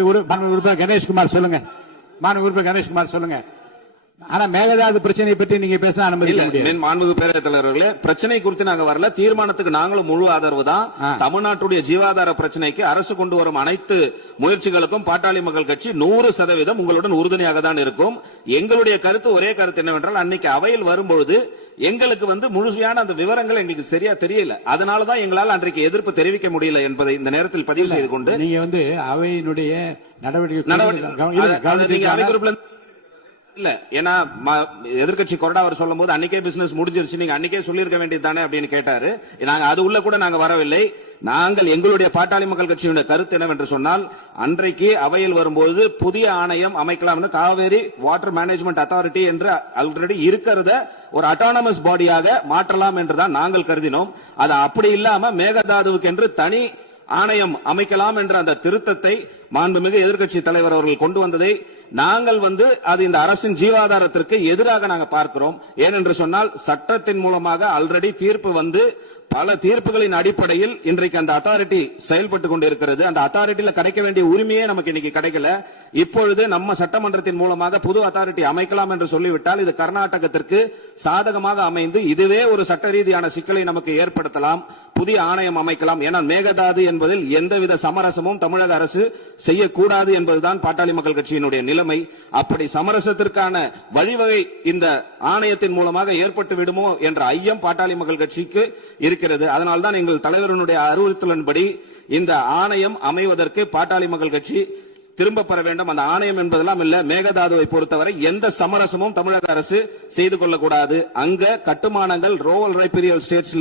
உறுப்பினர் கணேஷ்குமார் சொல்லுங்க. மாண்புமிகு உறுப்பினர் கணேஷ்குமார் சொல்லுங்க. ஆனா மேகதாது பிரச்சனை பற்றி நீங்க பேச அனுமதிக்க முடியாது. மாண்புமிகு பேரவைத் தலைவர்களே, பிரச்சனை குறித்து நாங்க வரல, தீர்மானத்துக்கு நாங்களும் முழு ஆதரவு தான். தமிழ்நாட்டுடைய ஜீவாதார பிரச்சனைக்கு அரசு கொண்டு வரும் அனைத்து முயற்சிகளுக்கும் பாட்டாளி மக்கள் கட்சி 100% உங்களுடன் உறுதுணையாக தான் இருக்கும். எங்களுடைய கருத்து ஒரே கருத்து என்னவென்றால், அன்னைக்கு அவையில் வரும்பொழுது எங்களுக்கு முழுமையான அந்த விவரங்கள் எங்களுக்கு சரியா தெரியல. அதனாலதான் எங்களால் அன்றைக்கு எதிர்ப்பு தெரிவிக்க முடியல என்பதை இந்த நேரத்தில் பதிவு செய்து கொண்டு, நீங்க அவையினுடைய நடவடிக்கை இல்ல, ஏன்னா எதிர்கட்சி கொறடா அவர் சொல்லும் போது அன்னைக்கே பிசினஸ் முடிஞ்சிருச்சு, நீங்க அன்னைக்கே சொல்லிருக்க வேண்டியது தானே அப்படின்னு கேட்டாரு. நாங்க அது உள்ள கூட நாங்க வரவில்லை. நாங்கள் எங்களுடைய பாட்டாளி மக்கள் கட்சியுடைய கருத்து என்னவென்று சொன்னால், அன்றைக்கு அவையில் வரும்போது புதிய ஆணையம் அமைக்கலாம், காவேரி வாட்டர் மேனேஜ்மெண்ட் அத்தாரிட்டி என்று ஆல்ரெடி இருக்கிறத ஒரு அட்டானமஸ் பாடியாக மாற்றலாம் என்றுதான் நாங்கள் கருதினோம். அது அப்படி இல்லாம மேகதாதுவுக்கு என்று தனி ஆணையம் அமைக்கலாம் என்ற அந்த திருத்தத்தை மாண்புமிகு எதிர்க்கட்சி தலைவர் அவர்கள் கொண்டு வந்ததை நாங்கள் அது இந்த அரசின் ஜீவாதாரத்திற்கு எதிராக நாங்க பார்க்கிறோம். ஏனென்று சொன்னால், சட்டத்தின் மூலமாக ஆல்ரெடி தீர்ப்பு பல தீர்ப்புகளின் அடிப்படையில் இன்றைக்கு அந்த அத்தாரிட்டி செயல்பட்டு கொண்டிருக்கிறது. அந்த அத்தாரிட்டியில கிடைக்க வேண்டிய உரிமையே நமக்கு இன்னைக்கு கிடைக்கல. இப்பொழுது நம்ம சட்டமன்றத்தின் மூலமாக புது அத்தாரிட்டி அமைக்கலாம் என்று சொல்லிவிட்டால், இது கர்நாடகத்திற்கு சாதகமாக அமைந்து இதுவே ஒரு சட்ட ரீதியான சிக்கலை நமக்கு ஏற்படுத்தலாம். புதிய ஆணையம் அமைக்கலாம். ஏன்னா மேகதாது என்பதில் எந்தவித சமரசமும் தமிழக அரசு செய்யக்கூடாது என்பதுதான் பாட்டாளி மக்கள் கட்சியினுடைய நிலைமை. அப்படி சமரசத்திற்கான வழிவகை இந்த ஆணையத்தின் மூலமாக ஏற்பட்டு விடுமோ என்ற ஐயம் பாட்டாளி மக்கள் கட்சிக்கு இருக்கிறது. அதனால்தான் எங்கள் தலைவருடைய அறிவுறுத்தலின்படி இந்த ஆணையம் அமைவதற்கு பாட்டாளி மக்கள் கட்சி திரும்ப பெற வேண்டும். அந்த ஆணையம் என்பதெல்லாம் இல்ல, மேகதாதுவை பொறுத்தவரை எந்த சமரசமும் தமிழக அரசு செய்து கொள்ளக்கூடாது. அங்க கட்டுமானங்கள் ரோவல் ரைபீரியல் ஸ்டேட்ஸ்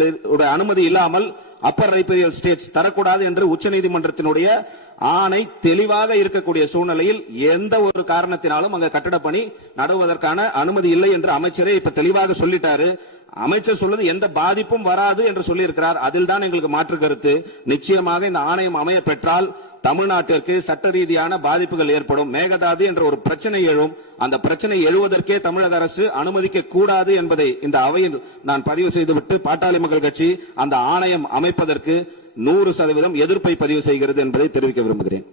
அனுமதி இல்லாமல் அப்பர் ரைபீரியல் ஸ்டேட்ஸ் தரக்கூடாது என்று உச்சநீதிமன்றத்தினுடைய ஆணை தெளிவாக இருக்கக்கூடிய சூழ்நிலையில் எந்த ஒரு காரணத்தினாலும் அங்க கட்டட பணி நடுவதற்கான அனுமதி இல்லை என்று அமைச்சரே இப்ப தெளிவாக சொல்லிட்டாரு. அமைச்சர் சொல்வது எந்த பாதிப்பும் வராது என்று சொல்லி இருக்கிறார். அதில் தான் எங்களுக்கு மாற்று கருத்து. நிச்சயமாக இந்த ஆணையம் அமைய பெற்றால் தமிழ்நாட்டிற்கு சட்ட ரீதியான பாதிப்புகள் ஏற்படும். மேகதாது என்ற ஒரு பிரச்சனை எழும். அந்த பிரச்சனை எழுவதற்கே தமிழக அரசு அனுமதிக்க கூடாது என்பதை இந்த அவையில் நான் பதிவு செய்துவிட்டு, பாட்டாளி மக்கள் கட்சி அந்த ஆணையம் அமைப்பதற்கு 100% எதிர்ப்பை பதிவு செய்கிறது என்பதை தெரிவிக்க விரும்புகிறேன்.